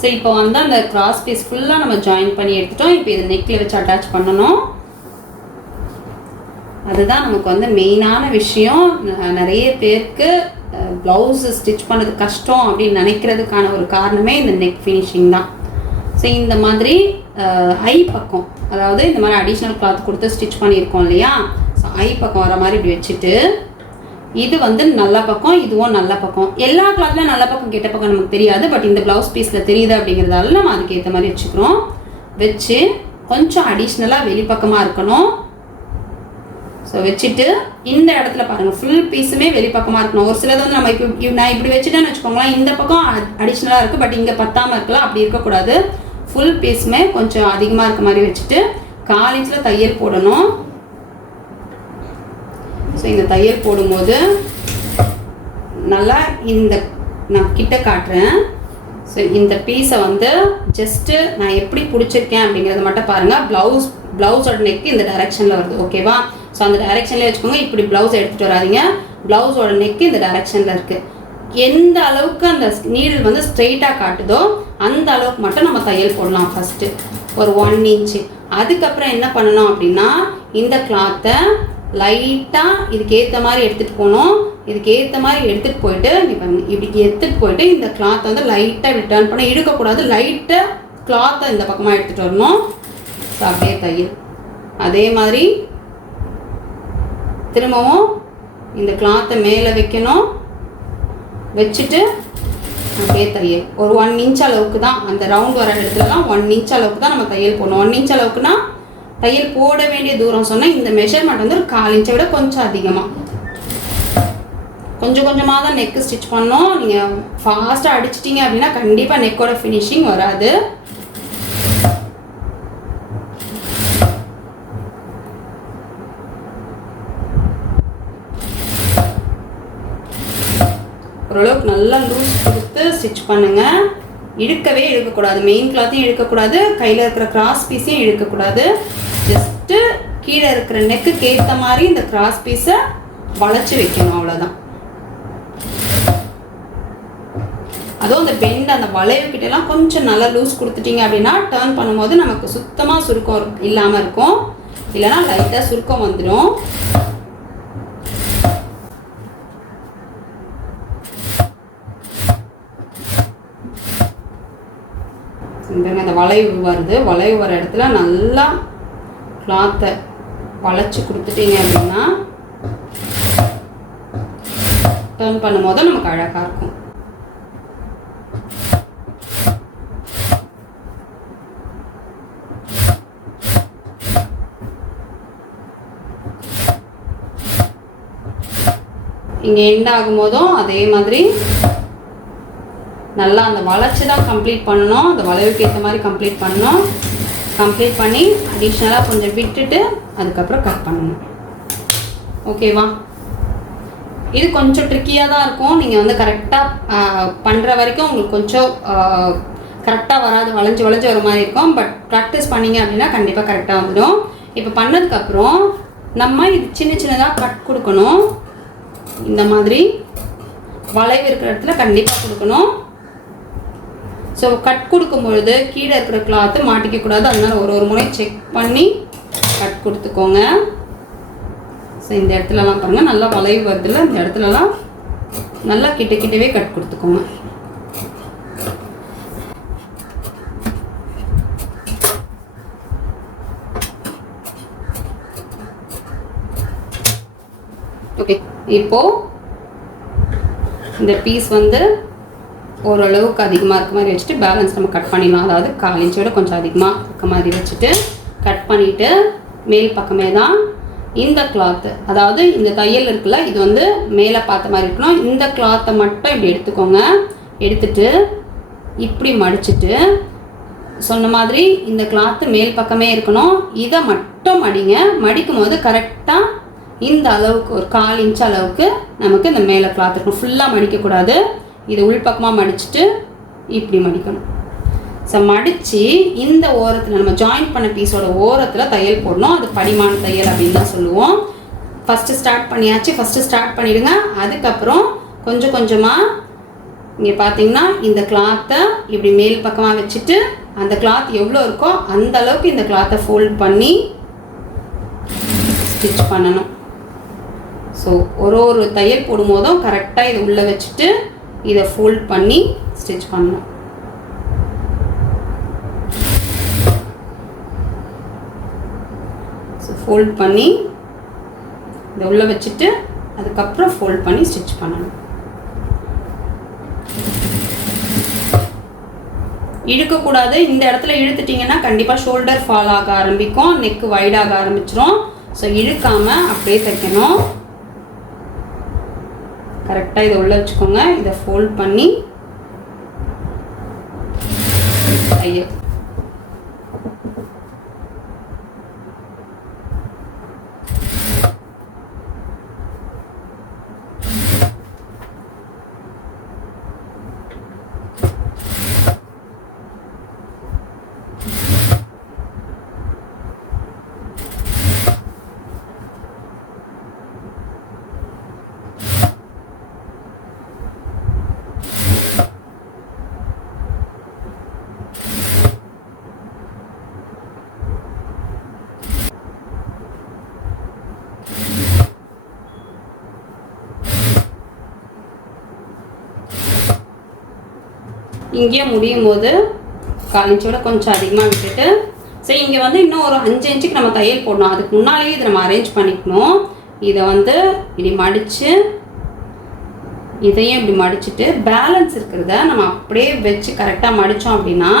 So இப்போ வந்து அந்த கிராஸ் பீஸ் ஃபுல்லாக நம்ம ஜாயின் பண்ணி எடுத்துட்டோம். இப்போ இதை நெக்கில் வச்சு அட்டாச் பண்ணணும். அதுதான் நமக்கு வந்து மெயினான விஷயம். நிறைய பேருக்கு ப்ளவுஸ் ஸ்டிச் பண்ணுறது கஷ்டம் அப்படின்னு நினைக்கிறதுக்கான ஒரு காரணமே இந்த நெக் ஃபினிஷிங் தான். ஸோ இந்த மாதிரி ஐ பக்கம், அதாவது இந்த மாதிரி அடிஷ்னல் கிளாத் கொடுத்து ஸ்டிச் பண்ணியிருக்கோம் இல்லையா, ஸோ ஐ பக்கம் வர மாதிரி இப்படி வச்சுட்டு, இது வந்து நல்ல பக்கம், இதுவும் நல்ல பக்கம். எல்லா கிளாத்லையும் நல்ல பக்கம் கெட்ட பக்கம் நமக்கு தெரியாது, பட் இந்த ப்ளவுஸ் பீஸில் தெரியுது அப்படிங்கிறதால நம்ம அதுக்கு ஏற்ற மாதிரி வச்சுக்கிறோம். வச்சு கொஞ்சம் அடிஷ்னலாக வெளிப்பக்கமாக இருக்கணும். ஸோ வச்சுட்டு இந்த இடத்துல பாருங்கள், ஃபுல் பீஸுமே வெளிப்பக்கமாக இருக்கணும். ஒரு சிலது வந்து நம்ம இப்போ நான் இப்படி வச்சுட்டேன்னு வச்சுக்கோங்களேன், இந்த பக்கம் அடிஷ்னலாக இருக்குது, பட் இங்கே பத்தாமல் இருக்கலாம். அப்படி இருக்கக்கூடாது. ஃபுல் பீஸுமே கொஞ்சம் அதிகமாக இருக்க மாதிரி வச்சுட்டு 1/4 இன்ச்சில் தையல் போடணும். ஸோ இந்த தையல் போடும்போது நல்லா இந்த நான் கிட்ட காட்டுறேன். ஸோ இந்த பீஸை வந்து ஜஸ்ட்டு நான் எப்படி பிடிச்சிருக்கேன் அப்படிங்கிறத மட்டும் பாருங்கள். ப்ளவுஸோட நெக்கு இந்த டைரெக்ஷனில் வருது, ஓகேவா? ஸோ அந்த டைரெக்ஷன்லேயே வச்சுக்கோங்க. இப்படி ப்ளவுஸ் எடுத்துகிட்டு வராதிங்க. ப்ளவுஸோட நெக்கு இந்த டைரெக்ஷனில் இருக்குது. எந்த அளவுக்கு அந்த நீடில் வந்து ஸ்ட்ரெயிட்டாக காட்டுதோ அந்த அளவுக்கு மட்டும் நம்ம தையல் போடலாம். ஃபஸ்ட்டு ஒரு 1 இன்ச்சு. அதுக்கப்புறம் என்ன பண்ணணும் அப்படின்னா, இந்த கிளாத்தை லைட்டாக இதுக்கு ஏற்ற மாதிரி எடுத்துகிட்டு போகணும். இதுக்கு ஏற்ற மாதிரி எடுத்துகிட்டு போயிட்டு இப்படி எடுத்துகிட்டு போயிட்டு இந்த கிளாத்தை வந்து லைட்டாக இப்படி டர்ன் பண்ண இழுக்கக்கூடாது. லைட்டாக கிளாத்தை இந்த பக்கமாக எடுத்துகிட்டு வரணும். ஸோ அப்படியே தையல். அதே மாதிரி திரும்பவும் இந்த கிளாத்தை மேலே வைக்கணும். வச்சுட்டு அப்படியே தையல் ஒரு 1 இன்ச் அளவுக்கு தான், அந்த ரவுண்ட் வர இடத்துலலாம் 1 இன்ச் அளவுக்கு தான் நம்ம தையல் போடணும். 1 இன்ச் அளவுக்குனா தையல் போட வேண்டிய தூரம் சொன்னால் இந்த மெஷர்மெண்ட் வந்து ஒரு 1/4 இன்ச்சை விட கொஞ்சம் அதிகமாக, கொஞ்சம் கொஞ்சமாக தான் நெக்கு ஸ்டிச் பண்ணோம். நீங்கள் ஃபாஸ்ட்டாக அடிச்சிட்டிங்க அப்படின்னா கண்டிப்பாக நெக்கோட ஃபினிஷிங் வராது. ஓரளவுக்கு நல்லா லூஸ் கொடுத்து ஸ்டிச் பண்ணுங்கள். இழுக்கவே இழுக்கக்கூடாது. மெயின் கிளாத்தையும் இழுக்கக்கூடாது, கையில் இருக்கிற கிராஸ் பீஸையும் இழுக்கக்கூடாது. ஜஸ்ட்டு கீழே இருக்கிற நெக்குக்கு ஏற்ற மாதிரி இந்த கிராஸ் பீஸை வளைச்சி வைக்கணும், அவ்வளோதான். அதுவும் அந்த பெண்ட் அந்த வளைவுக்கிட்டலாம் கொஞ்சம் நல்லா லூஸ் கொடுத்துட்டிங்க அப்படின்னா டர்ன் பண்ணும்போது நமக்கு சுத்தமாக சுருக்கம் இல்லாமல் இருக்கும். இல்லைனா லைட்டாக சுருக்கம் வந்துடும். அந்த வளைவு வருது, வளைவு வர இடத்துல நல்லா கிளாத்தை வளைச்சி கொடுத்துட்டீங்க அப்படின்னா டர்ன் பண்ணும்போது நமக்கு அழகாக இருக்கும். இங்கே எண்ட் ஆகும்போதும் அதே மாதிரி நல்லா அந்த வளைச்சி தான் கம்ப்ளீட் பண்ணணும். அந்த வளைவுக்கு ஏற்ற மாதிரி கம்ப்ளீட் பண்ணணும். கம்ப்ளீட் பண்ணி அடிஷ்னலாக கொஞ்சம் விட்டுட்டு அதுக்கப்புறம் கட் பண்ணணும், ஓகேவா? இது கொஞ்சம் ட்ரிக்கியாக தான் இருக்கும். நீங்கள் வந்து கரெக்டாக பண்ணுற வரைக்கும் உங்களுக்கு கொஞ்சம் கரெக்டாக வராது, வளைஞ்சி வளைஞ்சி வர மாதிரி இருக்கும். பட் ப்ராக்டிஸ் பண்ணிங்க அப்படின்னா கண்டிப்பாக கரெக்டாக வந்துடும். இப்போ பண்ணதுக்கப்புறம் நம்ம இது சின்ன சின்னதாக கட் கொடுக்கணும். இந்த மாதிரி வளைவு இருக்கிற இடத்துல கண்டிப்பாக கொடுக்கணும். ஸோ கட் கொடுக்கும்பொழுது கீழே இருக்கிற கிளாத்து மாட்டிக்கக்கூடாது. அதனால் ஒரு முறை செக் பண்ணி கட் கொடுத்துக்கோங்க. ஸோ இந்த இடத்துலலாம் பாருங்கள் நல்லா வளைவு வருதுல, இந்த இடத்துலலாம் நல்லா கிட்டவே கட் கொடுத்துக்கோங்க. ஓகே, இப்போது இந்த பீஸ் வந்து ஓரளவுக்கு அதிகமாக இருக்க மாதிரி வச்சுட்டு பேலன்ஸ் நம்ம கட் பண்ணிடலாம். அதாவது 1/4 இன்ச்சோட கொஞ்சம் அதிகமாக இருக்க மாதிரி வச்சுட்டு கட் பண்ணிவிட்டு மேல் பக்கமே தான் இந்த கிளாத்து, அதாவது இந்த தையல் இருக்குல்ல, இது வந்து மேலே பார்த்த மாதிரி இருக்கணும். இந்த கிளாத்தை மட்டும் இப்படி எடுத்துக்கோங்க. எடுத்துட்டு இப்படி மடிச்சுட்டு சொன்ன மாதிரி இந்த கிளாத்து மேல் பக்கமே இருக்கணும். இதை மட்டும் மடிங்க. மடிக்கும் போது கரெக்டாக இந்த அளவுக்கு ஒரு 1/4 இன்ச் அளவுக்கு நமக்கு இந்த மேலே கிளாத் இருக்கணும். ஃபுல்லாக மடிக்கக்கூடாது. இது உள்பக்கமாக மடிச்சுட்டு இப்படி மடிக்கணும். ஸோ மடித்து இந்த ஓரத்தில் நம்ம ஜாயின் பண்ண பீஸோட ஓரத்தில் தையல் போடணும். அது படிமான தையல் அப்படின்னு தான் சொல்லுவோம். ஃபஸ்ட்டு ஸ்டார்ட் பண்ணியாச்சு. ஃபஸ்ட்டு ஸ்டார்ட் பண்ணிவிடுங்க. அதுக்கப்புறம் கொஞ்சம் கொஞ்சமாக இங்கே பார்த்தீங்கன்னா இந்த கிளாத்தை இப்படி மேல் பக்கமாக வச்சுட்டு அந்த கிளாத் எவ்வளோ இருக்கோ அந்த அளவுக்கு இந்த கிளாத்தை ஃபோல்ட் பண்ணி ஸ்டிச் பண்ணணும். ஸோ ஒரு தையல் போடும்போதும் கரெக்டாக இதை உள்ளே வச்சுட்டு இதை ஃபோல்ட் பண்ணி ஸ்டிச் பண்ணணும். ஸோ ஃபோல்ட் பண்ணி இதை உள்ளே வச்சுட்டு அதுக்கப்புறம் ஃபோல்ட் பண்ணி ஸ்டிச் பண்ணணும். இழுக்கக்கூடாது. இந்த இடத்துல இழுத்துட்டிங்கன்னா கண்டிப்பாக ஷோல்டர் ஃபால் ஆக ஆரம்பிக்கும், நெக்கு வைடாக ஆரம்பிச்சிடும். ஸோ இழுக்காமல் அப்படியே தைக்கணும். கரெக்டாக இதை உள்ள வச்சுக்கோங்க. இதை ஃபோல்ட் பண்ணி தையல். இங்கே முடியும் போது 1/4 இன்ச்சோட கொஞ்சம் அதிகமாக விட்டுட்டு, சரி இங்கே வந்து இன்னும் ஒரு 5 இன்ச்சுக்கு நம்ம தையல் போடணும். அதுக்கு முன்னாலேயே இதை நம்ம அரேஞ்ச் பண்ணிக்கணும். இதை வந்து இப்படி மடித்து இதையும் இப்படி மடிச்சுட்டு பேலன்ஸ் இருக்கிறத நம்ம அப்படியே வச்சு கரெக்டாக மடித்தோம் அப்படின்னா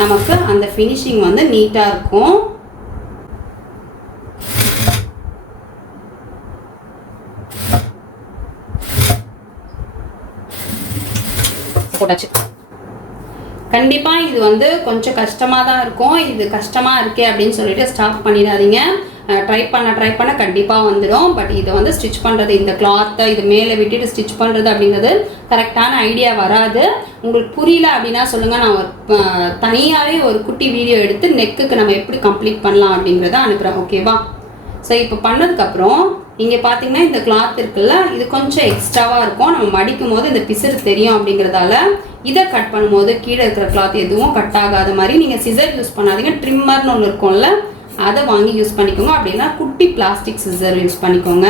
நமக்கு அந்த ஃபினிஷிங் வந்து நீட்டாக இருக்கும். போட்டாச்சு. கண்டிப்பாக இது வந்து கொஞ்சம் கஷ்டமாக தான் இருக்கும். இது கஷ்டமாக இருக்கே அப்படின்னு சொல்லிட்டு ஸ்டாப் பண்ணிடாதீங்க. ட்ரை பண்ண கண்டிப்பாக வந்துடும். பட் இதை வந்து ஸ்டிச் பண்ணுறது, இந்த கிளாத்தை இது மேலே விட்டுட்டு ஸ்டிச் பண்ணுறது அப்படிங்கிறது கரெக்டான ஐடியா வராது. உங்களுக்கு புரியல அப்படின்னா சொல்லுங்கள், நான் தனியாகவே ஒரு குட்டி வீடியோ எடுத்து நெக்குக்கு நம்ம எப்படி கம்ப்ளீட் பண்ணலாம் அப்படிங்கிறத அனுப்புகிறேன். ஓகேவா? ஸோ இப்போ பண்ணதுக்கப்புறம் இங்கே பார்த்தீங்கன்னா இந்த கிளாத் இருக்குல்ல, இது கொஞ்சம் எக்ஸ்ட்ராவாக இருக்கும். நம்ம மடிக்கும் போது இந்த பிசுறு தெரியும். அப்படிங்கிறதால இதை கட் பண்ணும்போது கீழே இருக்கிற கிளாத் எதுவும் கட் ஆகாத மாதிரி நீங்கள் சிசர் யூஸ் பண்ணாதீங்க. ட்ரிம்மர்னு ஒன்று இருக்கும்ல, அதை வாங்கி யூஸ் பண்ணிக்கோங்க. அப்படின்னா குட்டி பிளாஸ்டிக் சிசர் யூஸ் பண்ணிக்கோங்க.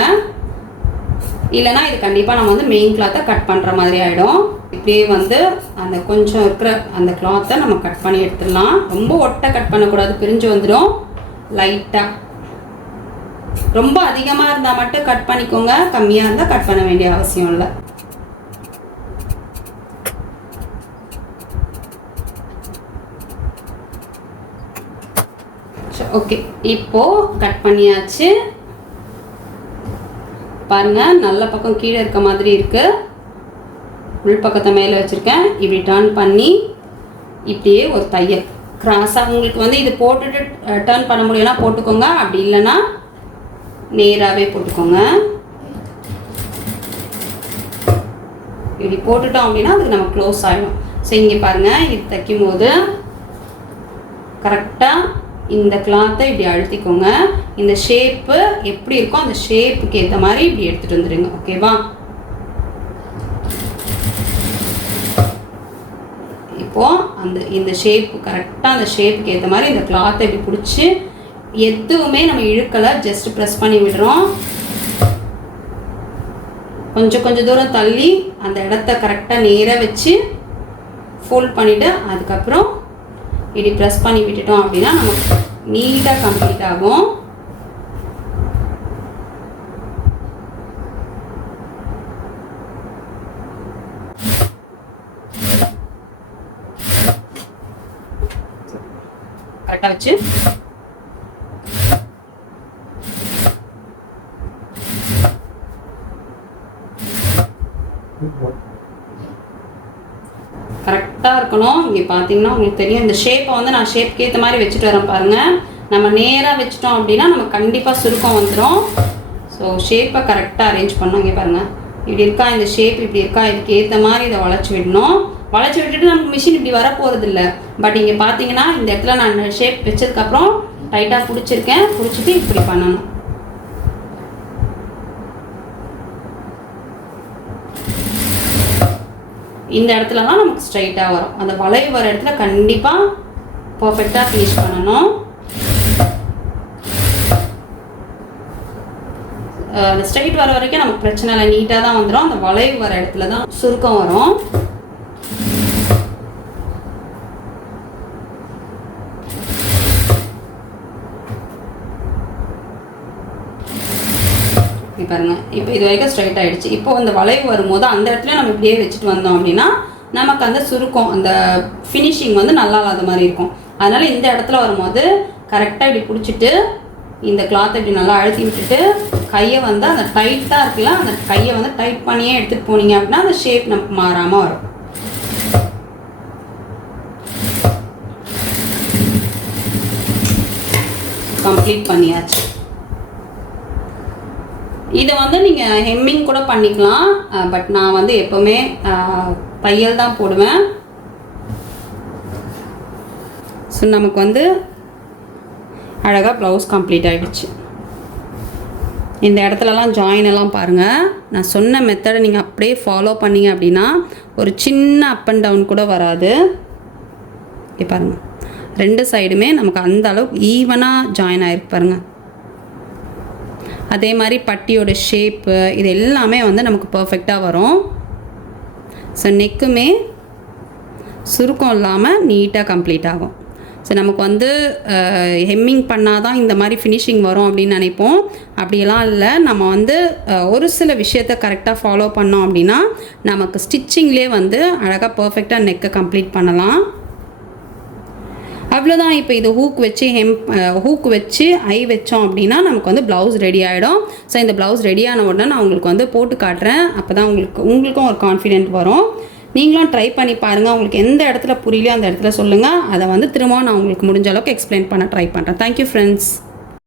இல்லைனா இது கண்டிப்பாக நம்ம வந்து மெயின் கிளாத்தை கட் பண்ணுற மாதிரி ஆகிடும். இப்படியே வந்து அந்த கொஞ்சம் இருக்கிற அந்த கிளாத்தை நம்ம கட் பண்ணி எடுத்துடலாம். ரொம்ப ஒட்டை கட் பண்ணக்கூடாது, பிரிஞ்சு வந்துடும். லைட்டாக ரொம்ப அதிகமாக இருந்தால் மட்டும் கட் பண்ணிக்கோங்க, கம்மியாக இருந்தால் கட் பண்ண வேண்டிய அவசியம் இல்லை. ஓகே, இப்போ கட் பண்ணியாச்சு. பாருங்க, நல்ல பக்கம் கீழே இருக்க மாதிரி இருக்கு. உள் பக்கத்தை மேலே வச்சிருக்கேன். இப்படி டர்ன் பண்ணி இப்படியே ஒரு தையல் கிராஸாக. உங்களுக்கு வந்து இது போட்டுட்டு டர்ன் பண்ண முடியும்னா போட்டுக்கோங்க, அப்படி இல்லைன்னா நேராகவே போட்டுக்கோங்க. இப்படி போட்டுட்டோம் அப்படின்னா அதுக்கு நம்ம க்ளோஸ் ஆகிடும். ஸோ இங்கே பாருங்கள், இது தைக்கும் போது கரெக்டாக இந்த கிளாத்தை இப்படி அழுத்திக்கோங்க. இந்த ஷேப்பு எப்படி இருக்கோ அந்த ஷேப்புக்கு ஏற்ற மாதிரி இப்படி எடுத்துகிட்டு வந்துடுங்க. ஓகேவா? இப்போது இந்த ஷேப்பு கரெக்டாக அந்த ஷேப்புக்கு ஏற்ற மாதிரி இந்த கிளாத்தை இப்படி பிடிச்சி, எதுவுமே நம்ம இழுக்கலை, ஜஸ்ட் ப்ரெஸ் பண்ணி விடுறோம். கொஞ்சம் தூரம் தள்ளி அந்த இடத்த கரெக்டாக நேராக வச்சு ஃபோல்ட் பண்ணிவிட்டு அதுக்கப்புறம் இப்படி ப்ரெஸ் பண்ணி விட்டுட்டோம் அப்படின்னா நமக்கு நீட்டாக கம்ப்ளீட் ஆகும். கரெக்டாக வச்சு கரெக்டாக இருக்கணும். இங்கே பார்த்தீங்கன்னா உங்களுக்கு தெரியும், இந்த ஷேப்பை வந்து நான் ஷேப்க்கு ஏற்ற மாதிரி வச்சுட்டு வரேன் பாருங்கள். நம்ம நேராக வச்சுட்டோம் அப்படின்னா நம்ம கண்டிப்பாக சுருக்கம் வந்துடும். ஸோ ஷேப்பை கரெக்டாக அரேஞ்ச் பண்ணோம். இங்கே பாருங்கள், இப்படி இருக்கா இந்த ஷேப், இப்படி இருக்கா, இதுக்கு ஏற்ற மாதிரி இதை வளைச்சி விடணும். வளைச்சி விட்டுட்டு நமக்கு மிஷின் இப்படி வரப்போகிறது இல்லை. பட் இங்கே பார்த்தீங்கன்னா இந்த இடத்துல நான் ஷேப் வச்சதுக்கப்புறம் டைட்டாக பிடிச்சிருக்கேன். பிடிச்சிட்டு இப்படி பண்ணணும். இந்த இடத்துலலாம் நமக்கு ஸ்ட்ரைட்டாக வரும். அந்த வளைவு வர இடத்துல கண்டிப்பாக பர்ஃபெக்டாக ஃபினிஷ் பண்ணணும். அந்த ஸ்ட்ரைட் வர வரைக்கும் நமக்கு பிரச்சனை இல்லை, நீட்டாக தான் வந்துடும். அந்த வளைவு வர இடத்துல தான் சுருக்கம் வரும். பாருங்க, இப்போ இது வரைக்கும் ஸ்ட்ரைட் ஆகிடுச்சு. இப்போ அந்த வளைவு வரும்போது அந்த இடத்துல நம்ம இப்படியே வச்சுட்டு வந்தோம் அப்படின்னா நமக்கு அந்த சுருக்கம், அந்த ஃபினிஷிங் வந்து நல்லா இல்லாத மாதிரி இருக்கும். அதனால் இந்த இடத்துல வரும்போது கரெக்டாக இப்படி பிடிச்சிட்டு இந்த கிளாத்தை இப்படி நல்லா அழுத்தி விட்டுட்டு கையை வந்து அந்த டைட்டாக இருக்குல்ல, அந்த கையை வந்து டைட் பண்ணியே எடுத்துகிட்டு போனீங்க அப்படின்னா அந்த ஷேப் நமக்கு மாறாமல் வரும். கம்ப்ளீட் பண்ணியாச்சு. இதை வந்து நீங்கள் ஹெம்மிங் கூட பண்ணிக்கலாம், பட் நான் வந்து எப்போவுமே தையல் தான் போடுவேன். ஸோ நமக்கு வந்து அழகாக ப்ளவுஸ் கம்ப்ளீட் ஆகிடுச்சு. இந்த இடத்துலலாம் ஜாயின் எல்லாம் பாருங்கள், நான் சொன்ன மெத்தடை நீங்கள் அப்படியே ஃபாலோ பண்ணிங்க அப்படின்னா ஒரு சின்ன அப் அண்ட் டவுன் கூட வராது. இப்போ பாருங்கள், ரெண்டு சைடுமே நமக்கு அந்த அளவுக்கு ஈவனாக ஜாயின் ஆகிருக்கு பாருங்கள். அதே மாதிரி பட்டியோட ஷேப்பு இது எல்லாமே வந்து நமக்கு பர்ஃபெக்டாக வரும். ஸோ நெக்குமே சுருக்கம் இல்லாமல் நீட்டாக கம்ப்ளீட் ஆகும். ஸோ நமக்கு வந்து ஹெம்மிங் பண்ணால் தான் இந்த மாதிரி ஃபினிஷிங் வரும் அப்படின்னு நினைப்போம். அப்படியெல்லாம் இல்லை, நம்ம வந்து ஒரு சில விஷயத்தை கரெக்டாக ஃபாலோ பண்ணோம் அப்படின்னா நமக்கு ஸ்டிச்சிங்லேயே வந்து அழகாக பர்ஃபெக்டாக நெக்கை கம்ப்ளீட் பண்ணலாம். அவ்வளோதான். இப்போ இது ஹூக் வச்சு ஐ வச்சோம் அப்படின்னா நமக்கு வந்து ப்ளவுஸ் ரெடி ஆகிடும். ஸோ இந்த ப்ளவுஸ் ரெடியான உடனே நான் உங்களுக்கு வந்து போட்டு காட்டுறேன். அப்போ தான் உங்களுக்கும் ஒரு கான்ஃபிடென்ட் வரும். நீங்களும் ட்ரை பண்ணி பாருங்கள். உங்களுக்கு எந்த இடத்துல புரியலையோ அந்த இடத்துல சொல்லுங்கள். அதை வந்து திரும்ப நான் உங்களுக்கு முடிஞ்ச அளவுக்கு எக்ஸ்பிளைன் பண்ண ட்ரை பண்ணுறேன். Thank you friends.